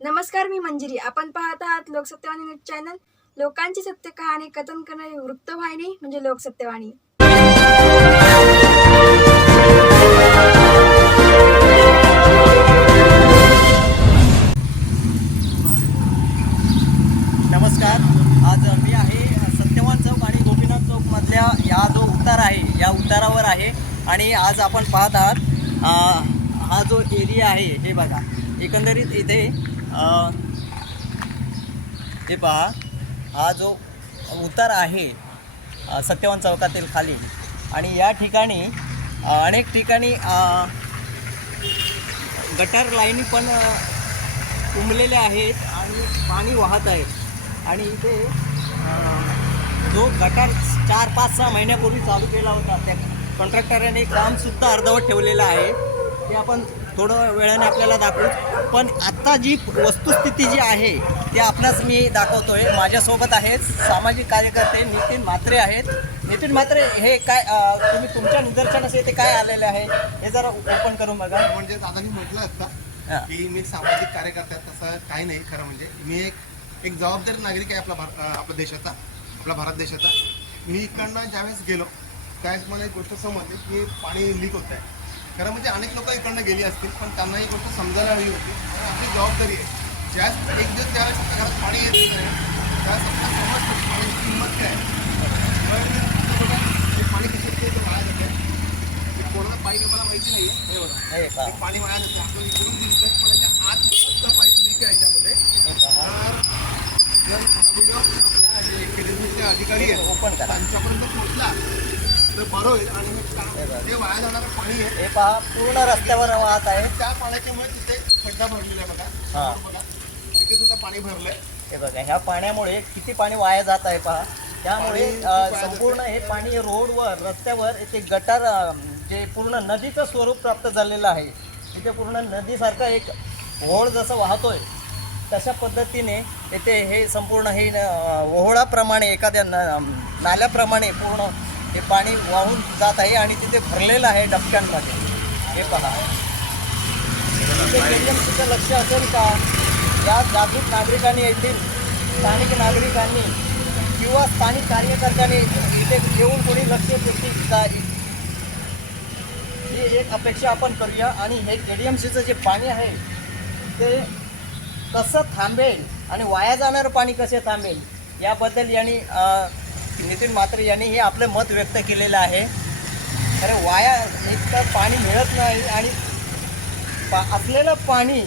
नमस्कार मी मंजिरी. आपण पाहत आहात लोकसत्यवाणी न्यूज चॅनल. लोकांची सत्य कहाणी कथन करणारी वृत्तवाहिनी म्हणजे लोकसत्यवाणी. नमस्कार. आज मी आहे सत्यवान चौक आणि गोपीनाथ चौकमधल्या या जो उतार आहे या उतारावर आहे. आणि आज आपण पाहत आहात हा जो एरिया आहे हे बघा. एकंदरीत इथे हे पहा. हा जो उतार आहे सत्यवान चौकातील खाली. आणि या ठिकाणी अनेक ठिकाणी गटार लाईनी पण अ, उमलेल्या आहेत आणि पाणी वाहत आहे. आणि इथे जो गटार चार पाच सहा महिन्यापूर्वी चालू केला होता त्या कॉन्ट्रॅक्टराने कामसुद्धा अर्धवट ठेवलेलं आहे. ते आपण थोडं वेळाने आपल्याला दाखवू. पण आत्ता जी वस्तुस्थिती जी आहे ते आपणास मी दाखवतोय. माझ्यासोबत आहेत सामाजिक कार्यकर्ते नितीन म्हात्रे आहेत. नितीन म्हात्रे हे काय अं, तुम्ही तुमच्या निदर्शनास येथे काय आलेले आहे? हे जरा ओपन करून बघा. म्हणजे दादानी म्हटलं हा. असतं की मी सामाजिक कार्यकर्ता आहे, तसं काही नाही खरं म्हणजे. मी एक एक जबाबदारी नागरिक आहे आपला भार अं, आपल्या देशाचा आपल्या भारत देशाचा. मी इकडनं ज्यावेळेस गेलो त्यावेळेस मला एक गोष्ट समजली की पाणी लीक होत आहे खरं म्हणजे अनेक लोक इकडनं गेली असतील पण त्यांना ही गोष्ट समजायला हवी होती. आपली जबाबदारी आहे. ज्यावेळेस एक दिवस ज्यावेळेस आपल्या घरात पाणी येत नाही त्यावेळेस आपल्याला समजतं की पाण्याची किंमत काय? आहे. पण बघा, पाणी कशात येतं वाया जातं. ते कोणाला पाहिजे मला माहिती नाही आहे ते पाणी वाया जाते. आपल्याला इकडून पण याच्या आत पाईप लीक आहे याच्यामध्ये. तर जर हा व्हिडिओ आपल्या जे अधिकारी आहेत त्यांच्यापर्यंत पोहोचला तर बरं होईल आणि हे काम- बरं. ते वाया जाणारं पाणी आहे. हे पहा पूर्ण रस्त्यावर वाहत आहे. त्या पाण्याच्यामुळे तिथे खड्डा भरलेला आहे बघा. हा. तिथे सुद्धा पाणी भरलंय. हे बघा ह्या पाण्यामुळे किती पाणी वाया जात आहे पहा. त्यामुळे पाणी खूप अ, वाया संपूर्ण हे पाणी रोडवर रस्त्यावर ते गटार अ, जे पूर्ण नदीचं स्वरूप प्राप्त झालेलं आहे. तिथे पूर्ण नदीसारखं एक ओहोळ जसं वाहतोय तशा पद्धतीने येथे हे संपूर्ण हे ओहोळाप्रमाणे एखाद्या न नाल्याप्रमाणे पूर्ण हे पाणी वाहून जात आहे आणि तिथे भरलेलं आहे डबक्यांमध्ये. हे पहा. इथे लक्ष असेल का? या जागृत नागरिकांनी येथील स्थानिक नागरिकांनी किंवा स्थानिक कार्यकर्त्यांनी इथे येऊन कोणी लक्ष देतील का? ही एक अपेक्षा आपण करूया. आणि हे के डी एम सीचं जे पाणी आहे ते कसं थांबेल आणि वाया जाणारं पाणी कसे थांबेल? याबद्दल यांनी नितीन म्हात्रे यांनी हे आपलं मत व्यक्त केलेलं आहे. अरे वाया इतकं पाणी मिळत नाही आणि पा असलेलं पाणी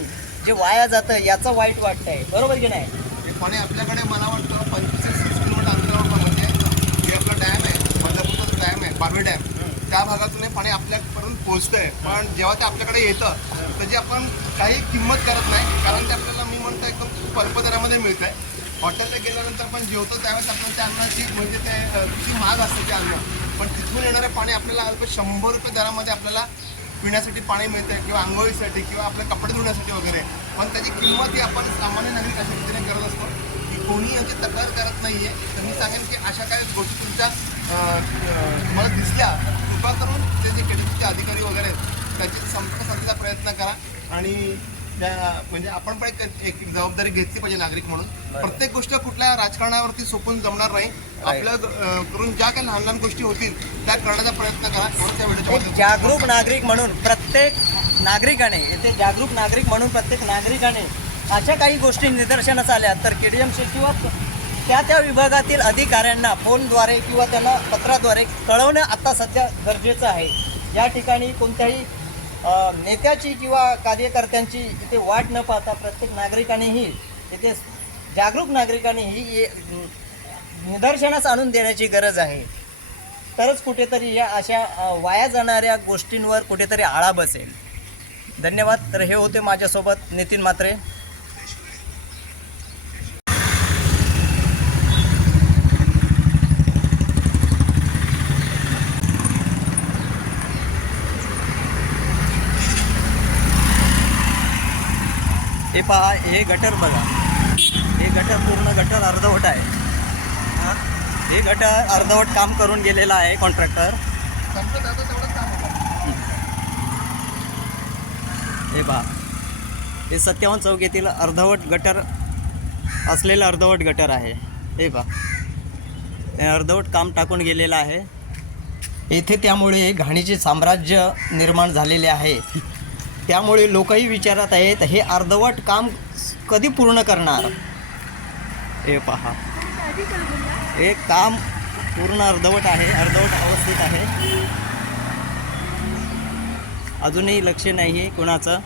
जे वाया जातं याचं वाईट वाटतं आहे बरोबर की नाही? हे पाणी आपल्याकडे मला वाटतं पंचवीस तीस किलोमीटर अंतरावर म्हणजे जे आपला डॅम आहे बदलापूरचा डॅम आहे बारवे डॅम त्या भागातून हे पाणी आपल्यापर्यंत पोहोचतंय. पण जेव्हा ते आपल्याकडे येतं त्याची आपण काही किंमत करत नाही कारण ते आपल्याला मी म्हणतो एकदम अल्प दरामध्ये मिळतंय. हॉटेलला गेल्यानंतर आपण जेवतो त्यावेळेस आपण त्या अन्नाची म्हणजे ते किती महाग असतं ते अन्न. पण तिथून येणारं पाणी आपल्याला अल्प शंभर रुपये दरामध्ये आपल्याला पिण्यासाठी पाणी मिळतं किंवा आंघोळीसाठी किंवा आपले कपडे धुण्यासाठी वगैरे. पण त्याची किंमत ही आपण सामान्य नागरिक अशा रीतीने करत असतो की कोणी याची तक्रार करत नाही आहे तर मी सांगेन की अशा काही गोष्टी तुमच्या तुम्हाला दिसल्या. कृपा करून ते जे केटीचे अधिकारी वगैरे आहेत त्याची संपर्क साधण्याचा प्रयत्न करा. आणि त्या म्हणजे आपण पण एक एक जबाबदारी घेतली पाहिजे नागरिक म्हणून. प्रत्येक गोष्ट कुठल्या राजकारणावरती सोपून जमणार नाही. आपल्या करून ज्या काही लहान लहान गोष्टी होतील त्या करण्याचा प्रयत्न करा. एवढं त्या व्हिडिओच्या एक माध्यमातून. जागरूक नागरिक म्हणून प्रत्येक नागरिकाने येथे जागरूक नागरिक म्हणून प्रत्येक नागरिकाने अशा काही गोष्टी निदर्शनास आल्या तर के डी एम सी किंवा त्या त्या विभागातील अधिकाऱ्यांना फोनद्वारे किंवा त्यांना पत्राद्वारे कळवणं आता सध्या गरजेचं आहे. या ठिकाणी कोणत्याही नेत्याची किंवा कार्यकर्त्यांची इथे वाट न पाहता प्रत्येक नागरिकानेही इथे जागरूक नागरिकांनीही हे निदर्शनास आणून देण्याची गरज आहे. तरच कुठेतरी या अशा वाया जाणाऱ्या गोष्टींवर कुठेतरी आळा बसेल. धन्यवाद. तर हे होते माझ्यासोबत नितीन मात्रे. हे पहा हे गटर बघा. हे गटर पूर्ण गटर अर्धवट आहे. हे? गटर अर्धवट काम करून गेलेलं आहे कॉन्ट्रॅक्टर हे पहा. हे सत्यावन चौक येथील अर्धवट गटर असलेलं अर्धवट गटर आहे. हे पहा. हे अर्धवट काम टाकून गेलेलं आहे. येथे त्यामुळे घाणीचे साम्राज्य निर्माण झालेले आहे. त्यामुळे लोकही विचारत आहेत हे अर्धवट काम कधी पूर्ण करणार? हे पहा. हे काम पूर्ण अर्धवट आहे अर्धवट अवस्थित आहे. अजूनही लक्ष नाही आहे कोणाचं.